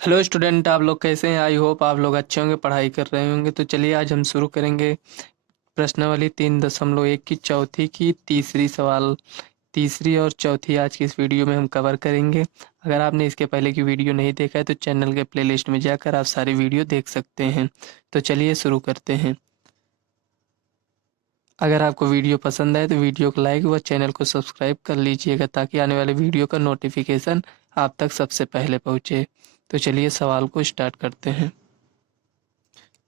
Hello student, आप लोग कैसे हैं? आई होप आप लोग अच्छे होंगे, पढ़ाई कर रहे होंगे। तो चलिए आज हम शुरू करेंगे प्रश्नावली 3.1 की चौथी की तीसरी सवाल। तीसरी और चौथी आज की इस वीडियो में हम कवर करेंगे। अगर आपने इसके पहले की वीडियो नहीं देखा है तो चैनल के प्लेलिस्ट में जाकर आप सारी वीडियो देख सकते हैं। तो चलिए शुरू करते हैं। अगर आपको वीडियो पसंद आए तो वीडियो को लाइक व चैनल को सब्सक्राइब कर लीजिएगा ताकि आने वाले वीडियो का नोटिफिकेशन आप तक सबसे पहले पहुंचे। तो चलिए सवाल को स्टार्ट करते हैं।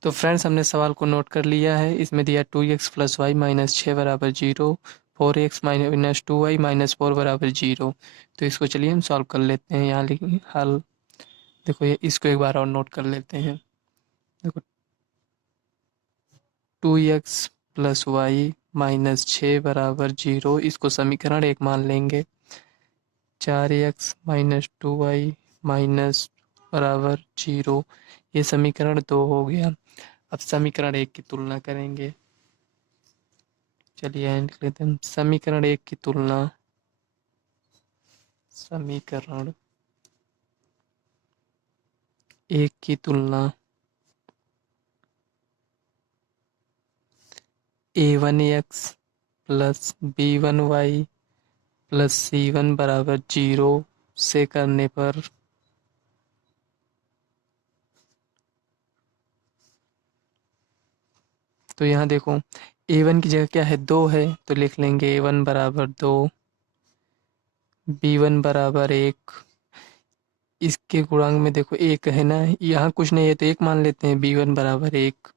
तो फ्रेंड्स, हमने सवाल को नोट कर लिया है। इसमें दिया 2x प्लस वाई माइनस 6 बराबर 0, 4x माइनस 2y माइनस 4 बराबर 0। तो इसको चलिए हम सॉल्व कर लेते हैं। यहाँ लिखिए हल। देखो ये इसको एक बार और नोट कर लेते हैं। देखो 2x प्लस वाई माइनस 6 बराबर 0, इसको समीकरण एक मान लेंगे। 4x माइनस 2y माइनस बराबर 0, ये समीकरण 2 हो गया। अब समीकरण एक की तुलना करेंगे। चलिए एंड लिख लेते हैं। समीकरण एक की तुलना, समीकरण एक की तुलना a1x plus b1y plus c1 बराबर 0 से करने पर तो यहाँ देखो a1 की जगह क्या है, 2 है, तो लिख लेंगे a1 बराबर 2, b1 बराबर 1। इसके गुणांक में देखो एक है ना, यहाँ कुछ नहीं है तो एक मान लेते हैं। b1 बराबर 1,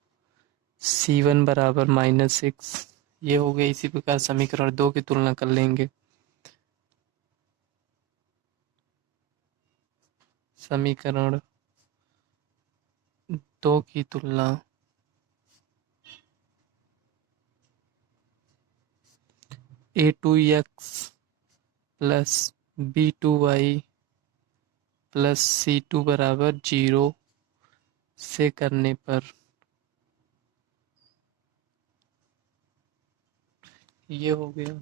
c1 बराबर -6। ये हो गया। इसी प्रकार समीकरण 2 की तुलना कर लेंगे। समीकरण 2 की तुलना a2x plus b2y plus c2 बराबर 0 से करने पर ये हो गया।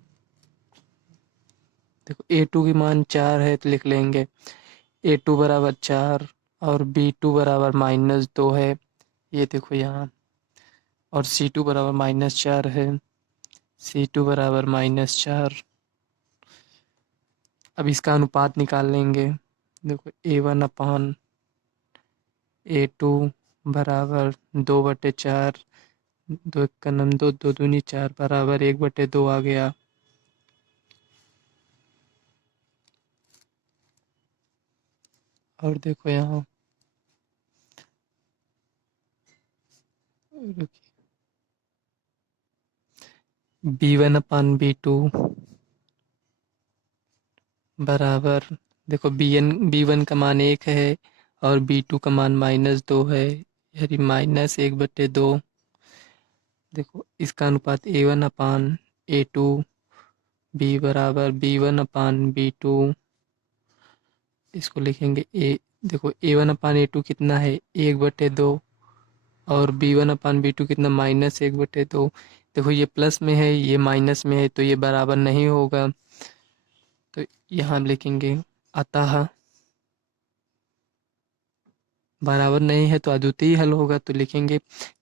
देखो a2 की मान 4 है तो लिख लेंगे a2 बराबर 4 और b2 बराबर -2 है। ये देखो यहाँ। और c2 बराबर -4 है, c2 बराबर -4। अब इसका अनुपात निकाल लेंगे। देखो a1 अपान a2 बराबर 2/4, 2 एक का नम 2, 2 दूनी 4 बराबर 1/2 आ गया। और देखो यहाँ b1 अपान b2 बराबर, देखो b1 का मान 1 है और b2 का मान -2 है, यानी -1/2। देखो इसका अनुपात a1 अपान a2, b बराबर b1 अपान b2। इसको लिखेंगे ए। देखो a1 अपान a2 कितना है, 1/2, और b1 अपान b2 कितना, -1/2। देखो ये प्लस में है, ये माइनस में है, तो ये बराबर नहीं होगा। तो यहाँ हम लिखेंगे अतः, बराबर नहीं है तो अद्वितीय हल होगा, तो लिखेंगे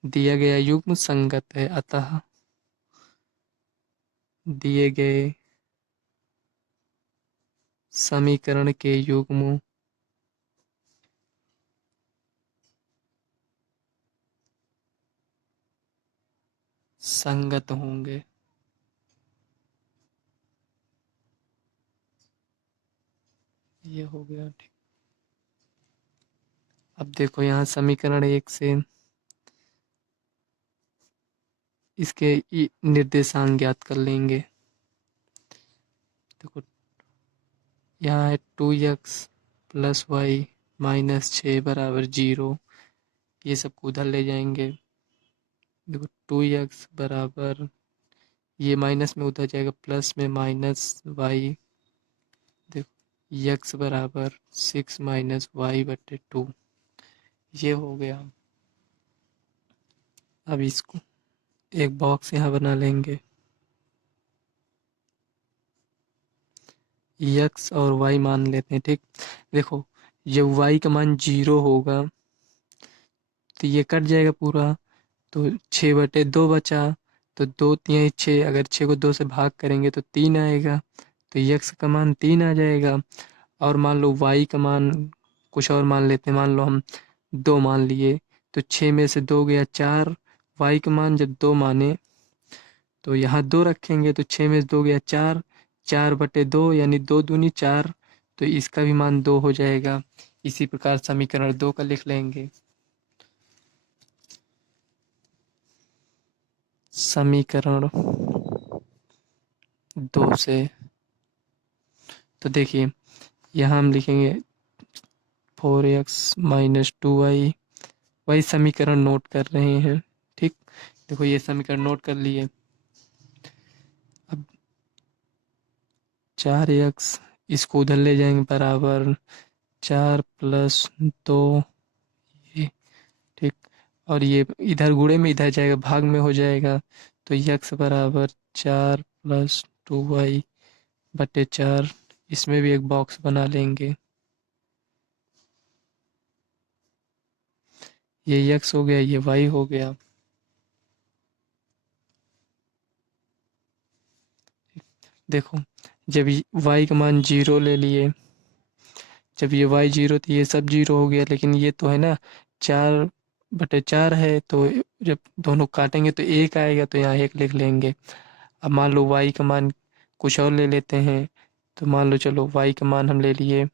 दिया गया युग्म संगत है। अतः दिए गए समीकरण के युग्म संगत होंगे। ये हो गया ठीक। अब देखो यहाँ समीकरण एक से इसके निर्देशांक ज्ञात कर लेंगे। देखो यहाँ है 2x प्लस वाई माइनस 6 बराबर 0, ये सबको उधर ले जाएंगे। देखो 2x बराबर, ये माइनस में उधर जाएगा, प्लस में -y। देखो x बराबर 6 माइनस y/2, ये हो गया। अब इसको एक बॉक्स यहाँ बना लेंगे। x और y मान लेते हैं, ठीक। देखो जब y का मान 0 होगा तो ये कट जाएगा पूरा, तो 6/2 बचा। तो 2×3 = 6, अगर 6 को 2 से भाग करेंगे तो 3 आएगा, तो यक्स का मान 3 आ जाएगा। और मान लो y का मान कुछ और मान लेते हैं, मान लो हम 2 मान लिए, तो 6 में से 2 गया 4। y का मान जब 2 माने तो यहाँ 2 रखेंगे, तो 6 में से 2 गया 4, 4/2 यानी 2 दूनी 4, तो इसका भी मान 2 हो जाएगा। इसी प्रकार समीकरण 2 का लिख लेंगे। समीकरण 2 से तो देखिए यहाँ हम लिखेंगे 4x - 2y, वही समीकरण नोट कर रहे हैं। ठीक, देखो ये समीकरण नोट कर लिए। अब 4x इसको उधर ले जाएंगे बराबर 4 + 2 ये। ठीक, और ये इधर गुणे में इधर जाएगा, भाग में हो जाएगा, तो x बराबर 4 + 2y/4। इसमें भी एक बॉक्स बना लेंगे। ये x हो गया, ये y हो गया। देखो जब y का मान 0 ले लिए, जब ये y 0 तो ये सब 0 हो गया, लेकिन ये तो है ना 4/4 है, तो जब दोनों काटेंगे तो 1 आएगा, तो यहाँ 1 लिख लेंगे। अब मान लो y का मान कुछ और ले लेते हैं, तो मान लो चलो y का मान हम ले लिए,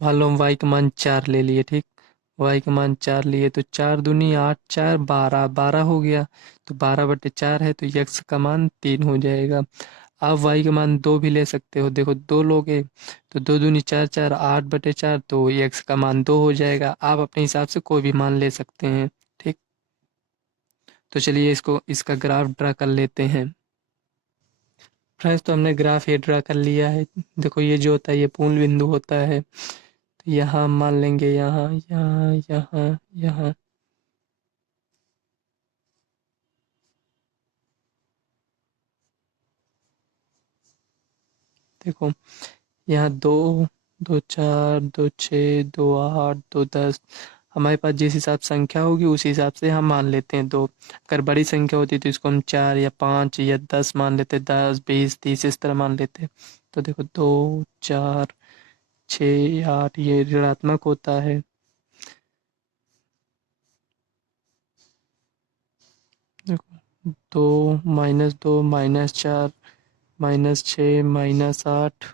मान लो हम y का मान 4 ले लिए। ठीक, y का मान 4 लिए, तो 4 दूनी 8, 4 12, 12 हो गया, तो 12/4 है, तो x का मान 3 हो जाएगा। आप y का मान 2 भी ले सकते हो, देखो 2 लोगे तो 2 दूनी 4, 4 8/4, तो x का मान 2 हो जाएगा। आप अपने हिसाब से कोई भी मान ले सकते हैं। ठीक, तो चलिए इसको इसका ग्राफ ड्रा कर लेते हैं। फ्रेंड्स, तो हमने ग्राफ ये ड्रा कर लिया है। देखो ये जो होता है ये पूर्ण बिंदु होता है, तो यहाँ मान लेंगे, यहाँ यहाँ यहाँ यहाँ। देखो यहाँ 2, 2 4, 2 6, 2 8, 2 10, हमारे पास जिस हिसाब से संख्या होगी उस हिसाब से हम मान लेते हैं 2। अगर बड़ी संख्या होती तो इसको हम 4 या 5 या 10 मान लेते, 10 20 30 इस तरह मान लेते। तो देखो 2 4 6 8 ये ऋणात्मक होता है। देखो 2 -2 -4 -6 -8,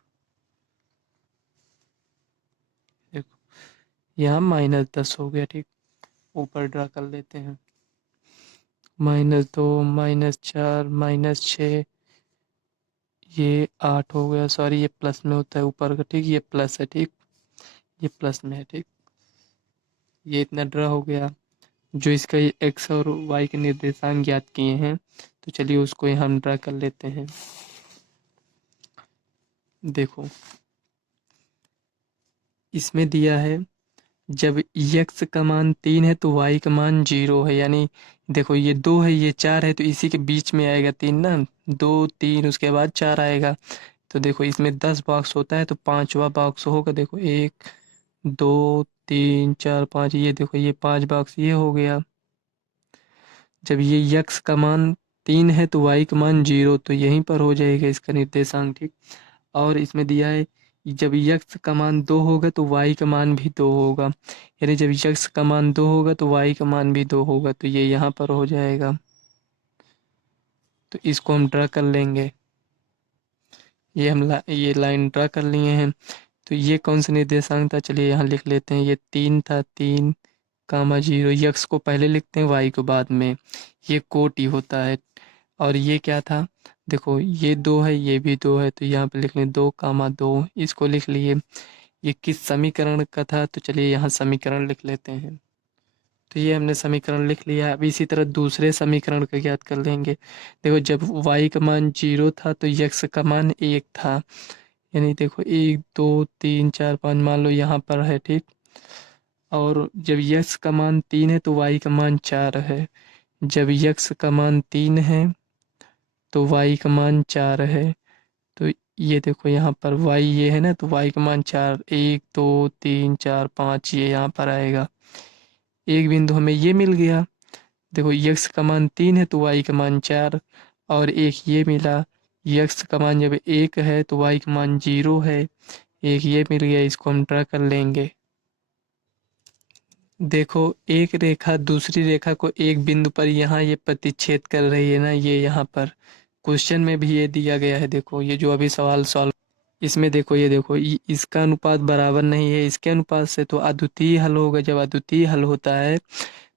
देखो यहाँ -10 हो गया। ठीक, ऊपर ड्रा कर लेते हैं, -2 -4 -6, ये 8 हो गया। सॉरी ये प्लस में होता है ऊपर का, ठीक, ये प्लस है। ठीक, ये प्लस में है। ठीक, ये इतना ड्रा हो गया। जो इसका ये एक्स और वाई के निर्देशांक ज्ञात किए हैं, तो चलिए उसको यहाँ हम ड्रा कर लेते हैं। देखो इसमें दिया है जब x का मान 3 है तो y का मान 0 है, यानी देखो ये 2 है ये 4 है, तो इसी के बीच में आएगा 3 ना, 2 3 उसके बाद 4 आएगा। तो देखो इसमें 10 बॉक्स होता है, तो 5वां बॉक्स होगा। देखो 1 2 3 4 5, ये देखो ये 5 बॉक्स ये हो गया। जब ये यक्स का मान 3 है तो y का मान 0, तो यहीं पर हो जाएगा इसका निर्देशांक। ठीक, और इसमें दिया है जब यक्स का मान 2 होगा तो y का मान भी 2 होगा, यानी जब यक्स का मान 2 होगा तो y का मान भी 2 होगा, तो ये यहाँ पर हो जाएगा। तो इसको हम ड्रा कर लेंगे। ये हम ये लाइन ड्रा कर लिए हैं। तो ये कौन सा निर्देशांक था, चलिए यहाँ लिख लेते हैं। ये 3 था, 3, 0। यक्स को पहले लिखते हैं, वाई को बाद में। ये कोटि होता है। और ये क्या था, देखो ये 2 है ये भी 2 है, तो यहाँ पे लिख लें 2, 2, इसको लिख लिए। ये किस समीकरण का था, तो चलिए यहाँ समीकरण लिख लेते हैं। तो ये हमने समीकरण लिख लिया। अब इसी तरह दूसरे समीकरण का ज्ञात कर लेंगे। देखो जब y का मान 0 था तो x का मान 1 था, यानी देखो 1 2 3 4 5 मान लो यहाँ पर है। ठीक, और जब x का मान 3 है तो y का मान 4 है। जब x का मान 3 है तो y का मान 4 है, तो ये देखो यहाँ पर y ये है ना, तो y का मान 4, 1 2 3 4 5 ये यहाँ पर आएगा। एक बिंदु हमें ये मिल गया। देखो x का मान 3 है तो y का मान 4, और एक ये मिला। x का मान जब 1 है तो y का मान 0 है। एक ये मिल गया, इसको हम ड्रा कर लेंगे। देखो एक रेखा दूसरी रेखा को एक बिंदु पर यहाँ ये प्रतिच्छेद कर रही है ना, ये यहाँ पर क्वेश्चन में भी ये दिया गया है। देखो ये जो अभी सवाल सॉल्व, इसमें देखो ये देखो इसका अनुपात बराबर नहीं है इसके अनुपात से, तो अद्वितीय हल होगा। जब अद्वितीय हल होता है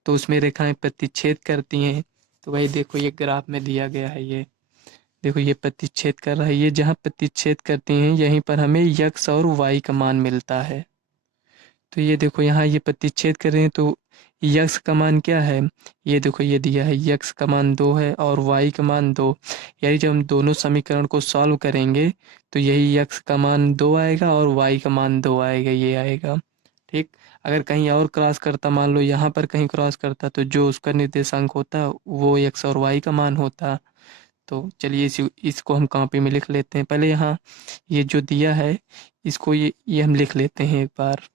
तो उसमें रेखाएं प्रतिच्छेद करती हैं। तो भाई देखो ये ग्राफ में दिया गया है, ये देखो ये प्रतिच्छेद कर रहा है। ये जहाँ प्रतिच्छेद करती हैं यहीं पर हमें यक्स और वाई का मान मिलता है। तो ये देखो यहाँ ये प्रतिच्छेद कर रहे हैं, तो यक्स का मान क्या है, ये देखो ये दिया है यक्स का मान 2 है और वाई का मान 2। यानी जब हम दोनों समीकरण को सॉल्व करेंगे तो यही यक्स का मान 2 आएगा और वाई का मान 2 आएगा, ये आएगा। ठीक, अगर कहीं और क्रॉस करता, मान लो यहाँ पर कहीं क्रॉस करता, तो जो उसका निर्देशांक होता वो एक्स और वाई का मान होता। तो चलिए इसको हम कॉपी में लिख लेते हैं। पहले यहाँ ये जो दिया है इसको ये हम लिख लेते हैं एक बार।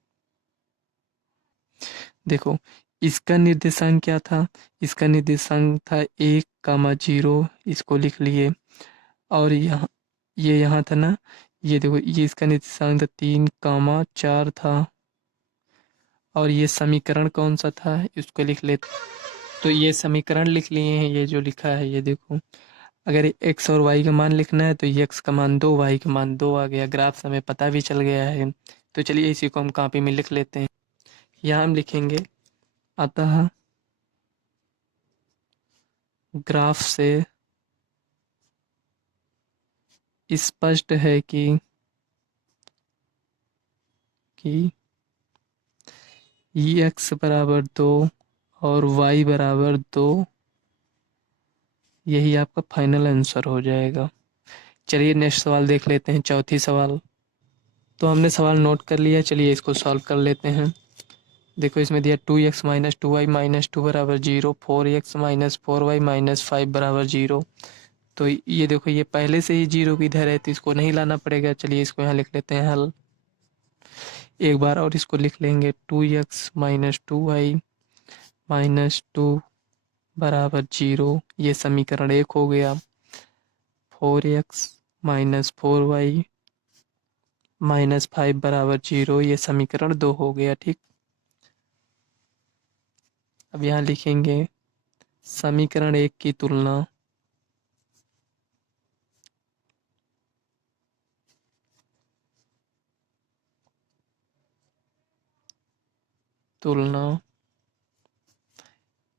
देखो इसका निर्देशांक क्या था, इसका निर्देशांक था 1, 0, इसको लिख लिए। और यहाँ ये यहाँ था ना, ये देखो ये इसका निर्देशांक था 3, 4 था। और ये समीकरण कौन सा था इसको लिख लेते। तो ये समीकरण लिख लिए हैं, ये जो लिखा है ये देखो। अगर एक्स और वाई का मान लिखना है तो एक्स का मान 2, वाई का मान 2 आ गया। ग्राफ से हमें पता भी चल गया है। तो चलिए इसी को हम कॉपी में लिख लेते हैं। यहाँ हम लिखेंगे, अतः ग्राफ से स्पष्ट है कि एक्स बराबर 2 और वाई बराबर 2, यही आपका फाइनल आंसर हो जाएगा। चलिए नेक्स्ट सवाल देख लेते हैं, चौथी सवाल। तो हमने सवाल नोट कर लिया, चलिए इसको सॉल्व कर लेते हैं। देखो इसमें दिया 2x-2y -2 बराबर 0, 4x-4y -5 बराबर 0। तो ये देखो ये पहले से ही 0 की इधर है तो इसको नहीं लाना पड़ेगा। चलिए इसको यहाँ लिख लेते हैं हल। एक बार और इसको लिख लेंगे, 2x-2y -2 बराबर 0, ये समीकरण 1 हो गया। 4x-4y -5 बराबर 0, ये समीकरण 2 हो गया। ठीक, अब यहाँ लिखेंगे समीकरण 1 की तुलना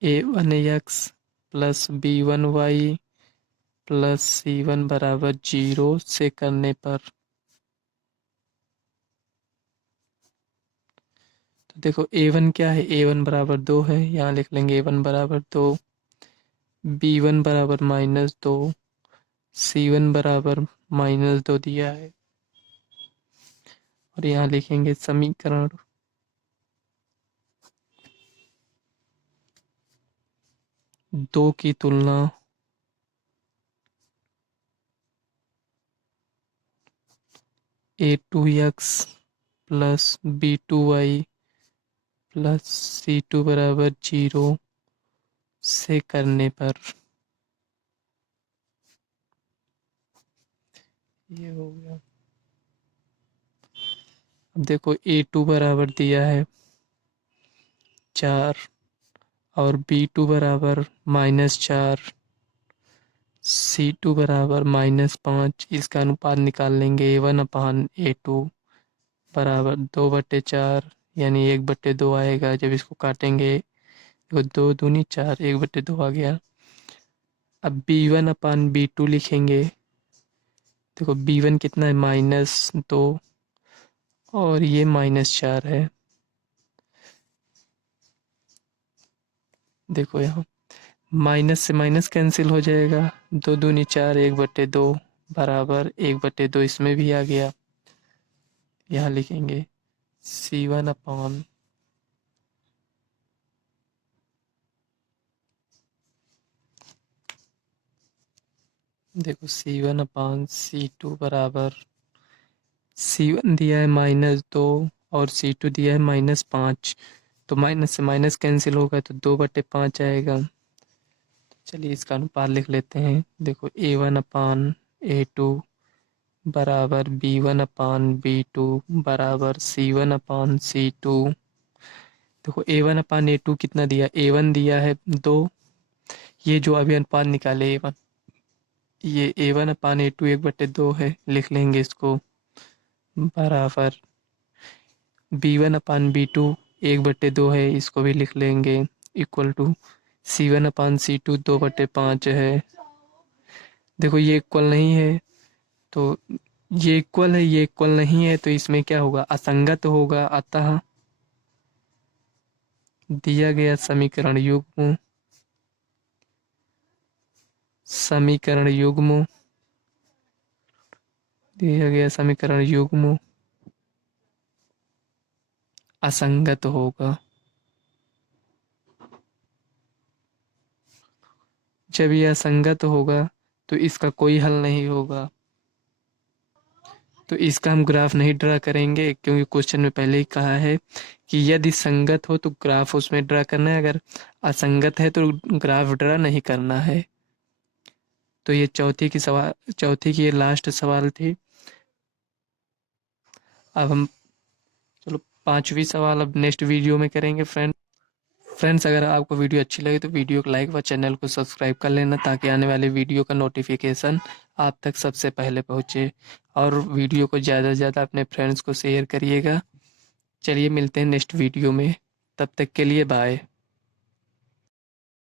a1x plus b1y plus c1 बराबर 0 से करने पर। तो देखो a1 क्या है, a1 बराबर 2 है, यहाँ लिख लेंगे a1 बराबर 2, b1 बराबर -2, c1 बराबर -2 दिया है। और यहाँ लिखेंगे समीकरण 2 की तुलना a2x plus b2y plus c2 बराबर 0 से करने पर। ये हो गया। अब देखो a2 बराबर दिया है 4 और b2 बराबर -4, c2 बराबर -5। इसका अनुपात निकाल लेंगे, a1/a2 बराबर 2/4, यानी 1/2 आएगा। जब इसको काटेंगे तो 2 दूनी 4, 1/2 आ गया। अब b1/b2 लिखेंगे। देखो b1 कितना है, -2 और ये -4 है। देखो यहाँ माइनस से माइनस कैंसिल हो जाएगा, 2 दूनी 4, 1/2 बराबर 1/2 इसमें भी आ गया। यहाँ लिखेंगे c1/, देखो C1/C2 बराबर C1 दिया है -2 और C2 दिया है -5। तो माइनस से माइनस कैंसिल होगा तो 2/5 आएगा। चलिए इसका अनुपात लिख लेते हैं। देखो A1/A2 बराबर B1/B2 बराबर C1/C2। देखो A1/A2 कितना दिया, A1 दिया है 2। ये जो अभी अनुपात निकाले A1, ये A1/A2 1/2 है, लिख लेंगे इसको बराबर B1/B2 1/2 है, इसको भी लिख लेंगे इक्वल टू C1/C2 2/5 है। देखो ये इक्वल नहीं है तो ये इक्वल है, ये इक्वल नहीं है तो इसमें क्या होगा, असंगत होगा। अतः दिया गया समीकरण युग्म असंगत होगा। जब यह असंगत होगा तो इसका कोई हल नहीं होगा। तो इसका हम ग्राफ नहीं ड्रा करेंगे, क्योंकि क्वेश्चन में पहले ही कहा है कि यदि संगत हो तो ग्राफ उसमें ड्रा करना है, अगर असंगत है तो ग्राफ ड्रा नहीं करना है। तो ये चौथी की ये लास्ट सवाल थी। अब हम चलो 5वीं सवाल अब नेक्स्ट वीडियो में करेंगे फ्रेंड्स अगर आपको वीडियो अच्छी लगे तो वीडियो को लाइक व चैनल को सब्सक्राइब कर लेना, ताकि आने वाले वीडियो का नोटिफिकेशन आप तक सबसे पहले पहुंचे। और वीडियो को ज़्यादा से ज़्यादा अपने फ्रेंड्स को शेयर करिएगा। चलिए मिलते हैं नेक्स्ट वीडियो में, तब तक के लिए बाय।